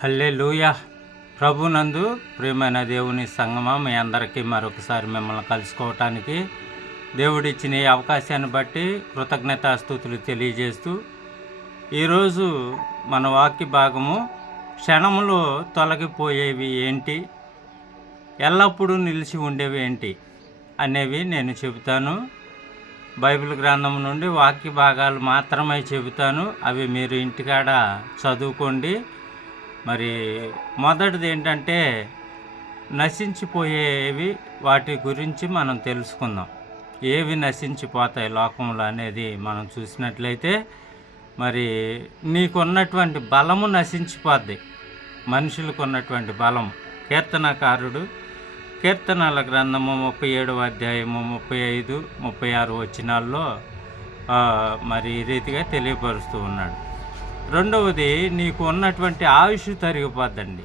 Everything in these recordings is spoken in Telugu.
హల్లెలూయా. ప్రభునందు ప్రియమైన దేవుని సంగమా, మీ అందరికీ మరొకసారి మిమ్మల్ని కలుసుకోవటానికి దేవుడిచ్చిన ఈ అవకాశాన్ని బట్టి కృతజ్ఞతాస్తుతులు తెలియజేస్తూ, ఈరోజు మన వాక్య భాగము క్షణములో తొలగిపోయేవి ఏంటి, ఎల్లప్పుడూ నిలిచి ఉండేవి ఏంటి అనేవి నేను చెబుతాను. బైబిల్ గ్రంథం నుండి వాక్య భాగాలు మాత్రమే చెబుతాను. అవి మీరు ఇంటికాడ చదువుకోండి. మరి మొదటిది ఏంటంటే, నశించిపోయేవి, వాటి గురించి మనం తెలుసుకుందాం. ఏవి నశించిపోతాయి లోకంలో అనేది మనం చూసినట్లయితే, మరి నీకున్నటువంటి బలము నశించిపోద్ది. మనుషులకు ఉన్నటువంటి బలం. కీర్తనకారుడు కీర్తనల గ్రంథము 37వ అధ్యాయము 35, 36 వచనాల్లో మరి ఈ రీతిగా తెలియపరుస్తూ ఉన్నాడు. రెండవది, నీకు ఉన్నటువంటి ఆయుష్ తరిగిపోద్దండి.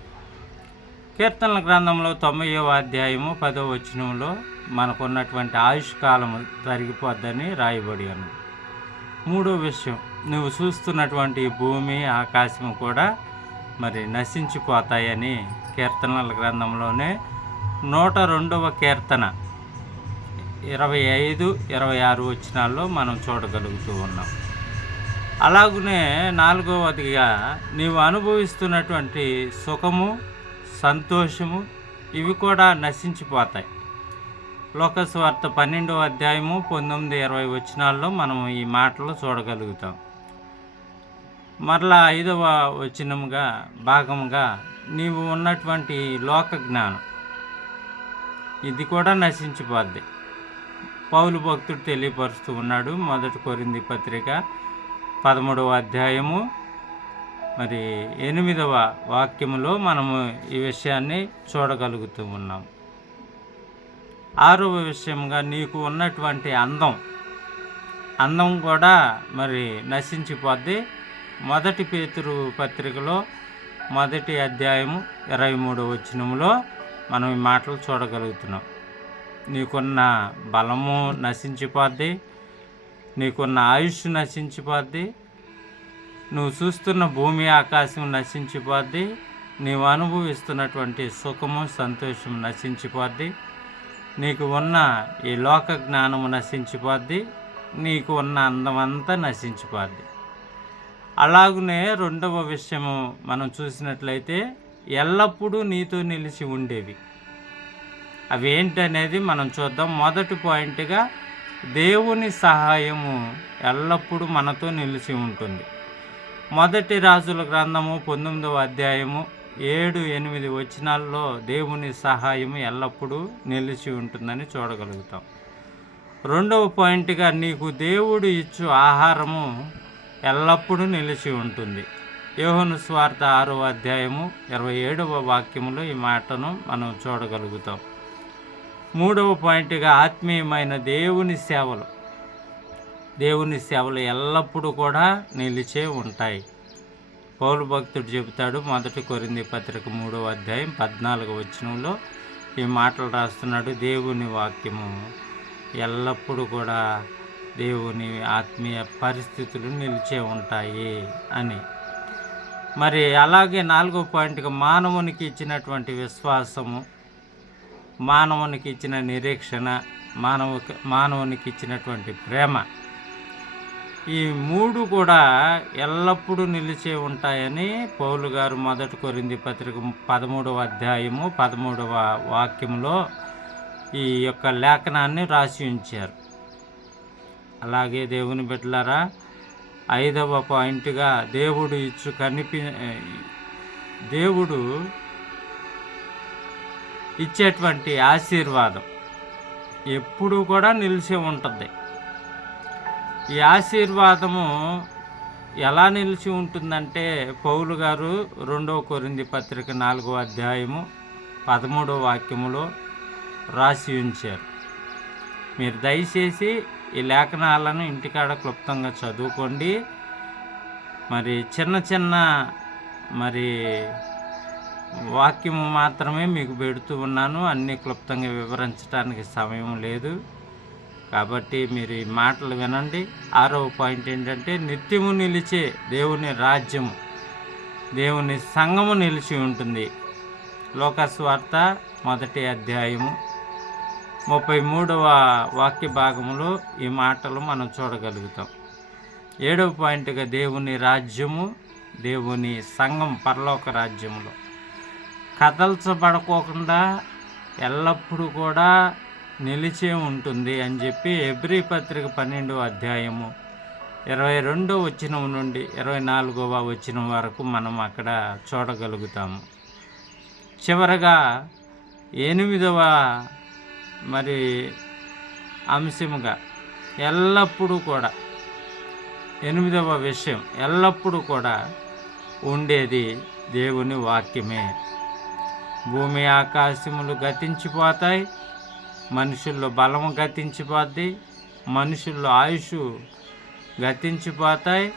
కీర్తనల గ్రంథంలో 90వ అధ్యాయము 10వ వచనంలో మనకున్నటువంటి ఆయుష్ కాలము తరిగిపోద్దని రాయబడి ఉన్నది. మూడో విషయం, నువ్వు చూస్తున్నటువంటి భూమి ఆకాశము కూడా మరి నశించిపోతాయని కీర్తనల గ్రంథంలోనే 102వ కీర్తన 25, 26 వచనాల్లో మనం చూడగలుగుతూ ఉన్నాం. అలాగనే నాలుగవదిగా, నీవు అనుభవిస్తున్నటువంటి సుఖము, సంతోషము, ఇవి కూడా నశించిపోతాయి. లోకసువార్త 12వ అధ్యాయము 19, 20 వచనాల్లో మనం ఈ మాటలు చూడగలుగుతాం. మరలా 5వ వచనముగా భాగముగా, నీవు ఉన్నటువంటి లోక జ్ఞానం, ఇది కూడా నశించిపోద్ది. పౌలు భక్తుడు తెలియపరుస్తూ ఉన్నాడు. 1 కొరింథీ పత్రిక 13వ అధ్యాయము మరి 8వ వాక్యములో మనము ఈ విషయాన్ని చూడగలుగుతూ ఉన్నాం. 6వ విషయంగా, నీకు ఉన్నటువంటి అందం కూడా మరి నశించిపోద్ది. 1 పేతురు పత్రికలో 1వ అధ్యాయము 23వ వచనములో మనం ఈ మాటలు చూడగలుగుతున్నాం. నీకున్న బలము నశించిపోద్ది, నీకున్న ఆయుష్ నశించిపోద్ది, నువ్వు చూస్తున్న భూమి ఆకాశం నశించిపోద్ది, నీవు అనుభవిస్తున్నటువంటి సుఖము, సంతోషం నశించిపోద్ది, నీకు ఉన్న ఈ లోక జ్ఞానము నశించిపోద్ది, నీకు ఉన్న అందమంతా నశించిపోద్ది. అలాగనే రెండవ విషయము మనం చూసినట్లయితే, ఎల్లప్పుడూ నీతో నిలిచి ఉండేవి. అవి ఏంటనేది మనం చూద్దాం. మొదటి పాయింట్గా, దేవుని సహాయము ఎల్లప్పుడూ మనతో నిలిచి ఉంటుంది. 1 రాజుల గ్రంథము 19వ అధ్యాయము 7, 8 వచనాల్లో దేవుని సహాయము ఎల్లప్పుడూ నిలిచి ఉంటుందని చూడగలుగుతాం. రెండవ పాయింట్గా, నీకు దేవుడు ఇచ్చు ఆహారము ఎల్లప్పుడూ నిలిచి ఉంటుంది. యోహాను సువార్త 6వ అధ్యాయము 27వ వాక్యములో ఈ మాటను మనం చూడగలుగుతాం. మూడవ పాయింట్గా, ఆత్మీయమైన దేవుని సేవలు ఎల్లప్పుడూ కూడా నిలిచే ఉంటాయి. పౌలు భక్తుడు చెబుతాడు. 1 కొరింథీ పత్రిక 3వ అధ్యాయం 14వ వచనంలో ఈ మాటలు రాస్తున్నాడు. దేవుని వాక్యము ఎల్లప్పుడూ కూడా, దేవుని ఆత్మీయ పరిస్థితులు నిలిచే ఉంటాయి అని. మరి అలాగే 4వ పాయింట్గా, మానవునికి ఇచ్చినటువంటి విశ్వాసము, మానవునికి ఇచ్చిన నిరీక్షణ, మానవునికి ఇచ్చినటువంటి ప్రేమ, ఈ మూడు కూడా ఎల్లప్పుడూ నిలిచే ఉంటాయని పౌలు గారు 1 కొరింథీ పత్రిక 13వ అధ్యాయము 13వ వాక్యంలో ఈ యొక్క లేఖనాన్ని రాసి ఉంచారు. అలాగే దేవుని బిడ్డలారా, 5వ పాయింట్గా, దేవుడు ఇచ్చేటువంటి ఆశీర్వాదం ఎప్పుడూ కూడా నిలిచి ఉంటుంది. ఈ ఆశీర్వాదము ఎలా నిలిచి ఉంటుందంటే, పౌలు గారు 2 కొరింథీ పత్రిక 4వ అధ్యాయము 13వ వాక్యములో రాసి ఉంచారు. మీరు దయచేసి ఈ లేఖనాలను ఇంటికాడ క్లుప్తంగా చదువుకోండి. మరి చిన్న మరి వాక్యము మాత్రమే మీకు పెడుతూ ఉన్నాను. అన్నీ క్లుప్తంగా వివరించడానికి సమయం లేదు. కాబట్టి మీరు ఈ మాటలు వినండి. 6వ పాయింట్ ఏంటంటే, నిత్యము నిలిచే దేవుని రాజ్యము దేవుని సంఘము నిలిచి ఉంటుంది. లోకస్వార్త 1వ అధ్యాయము 33వ వాక్య భాగంలో ఈ మాటలు మనం చూడగలుగుతాం. 7వ పాయింట్గా దేవుని రాజ్యము, దేవుని సంఘం పరలోక రాజ్యములో కదల్చబడకోకుండా ఎల్లప్పుడూ కూడా నిలిచే ఉంటుంది అని చెప్పి హెబ్రీ పత్రిక 12వ అధ్యాయము 22వ వచనం నుండి 24వ వచనం వరకు మనం అక్కడ చూడగలుగుతాము. చివరగా 8వ అంశముగా ఎల్లప్పుడూ కూడా 8వ విషయం ఎల్లప్పుడూ కూడా ఉండేది దేవుని వాక్యమే. భూమి ఆకాశములు గతించిపోతాయి, మనుషుల్లో బలము గతించిపోద్ది, మనుషుల్లో ఆయుష్ గతించిపోతాయి,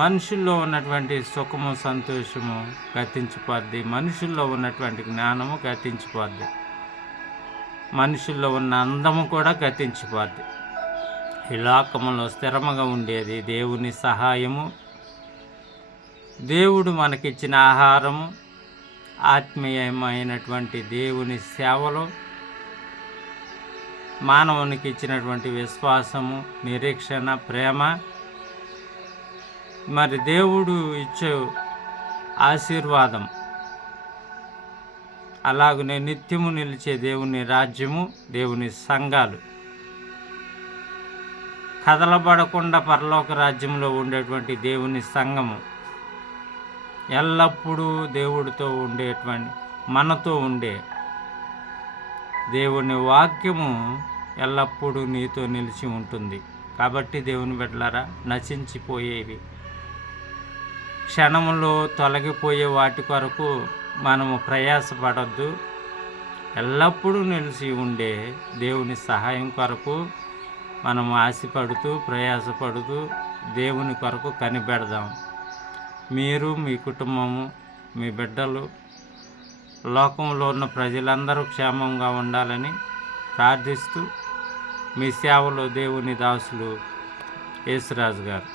మనుషుల్లో ఉన్నటువంటి సుఖము సంతోషము గతించిపోద్ది, మనుషుల్లో ఉన్నటువంటి జ్ఞానము గతించిపోద్ది, మనుషుల్లో ఉన్న అందము కూడా గతించిపోద్ది. ఈ లోకములో స్థిరముగా ఉండేది దేవుని సహాయము, దేవుడు మనకిచ్చిన ఆహారము, ఆత్మీయమైనటువంటి దేవుని సేవలు, మానవునికి ఇచ్చినటువంటి విశ్వాసము, నిరీక్షణ, ప్రేమ, మరి దేవుడు ఇచ్చే ఆశీర్వాదం, అలాగనే నిత్యము నిలిచే దేవుని రాజ్యము, దేవుని సంఘాలు, కదలబడకుండా పరలోక రాజ్యంలో ఉండేటువంటి దేవుని సంఘము, ఎల్లప్పుడూ దేవుడితో మనతో ఉండే దేవుని వాక్యము ఎల్లప్పుడూ నీతో నిలిచి ఉంటుంది. కాబట్టి దేవుని బిడ్డలారా, నశించిపోయేవి, క్షణములో తొలగిపోయే వాటి కొరకు మనము ప్రయాసపడద్దు. ఎల్లప్పుడూ నిలిచి ఉండే దేవుని సహాయం కొరకు మనము ఆశపడుతూ ప్రయాసపడుతూ దేవుని కొరకు కనిపెడదాం. మీరు, మీ కుటుంబము, మీ బిడ్డలు, లోకంలో ఉన్న ప్రజలందరూ క్షేమంగా ఉండాలని ప్రార్థిస్తూ మీ సేవలో దేవుని దాసులు యేసురాజు గారు.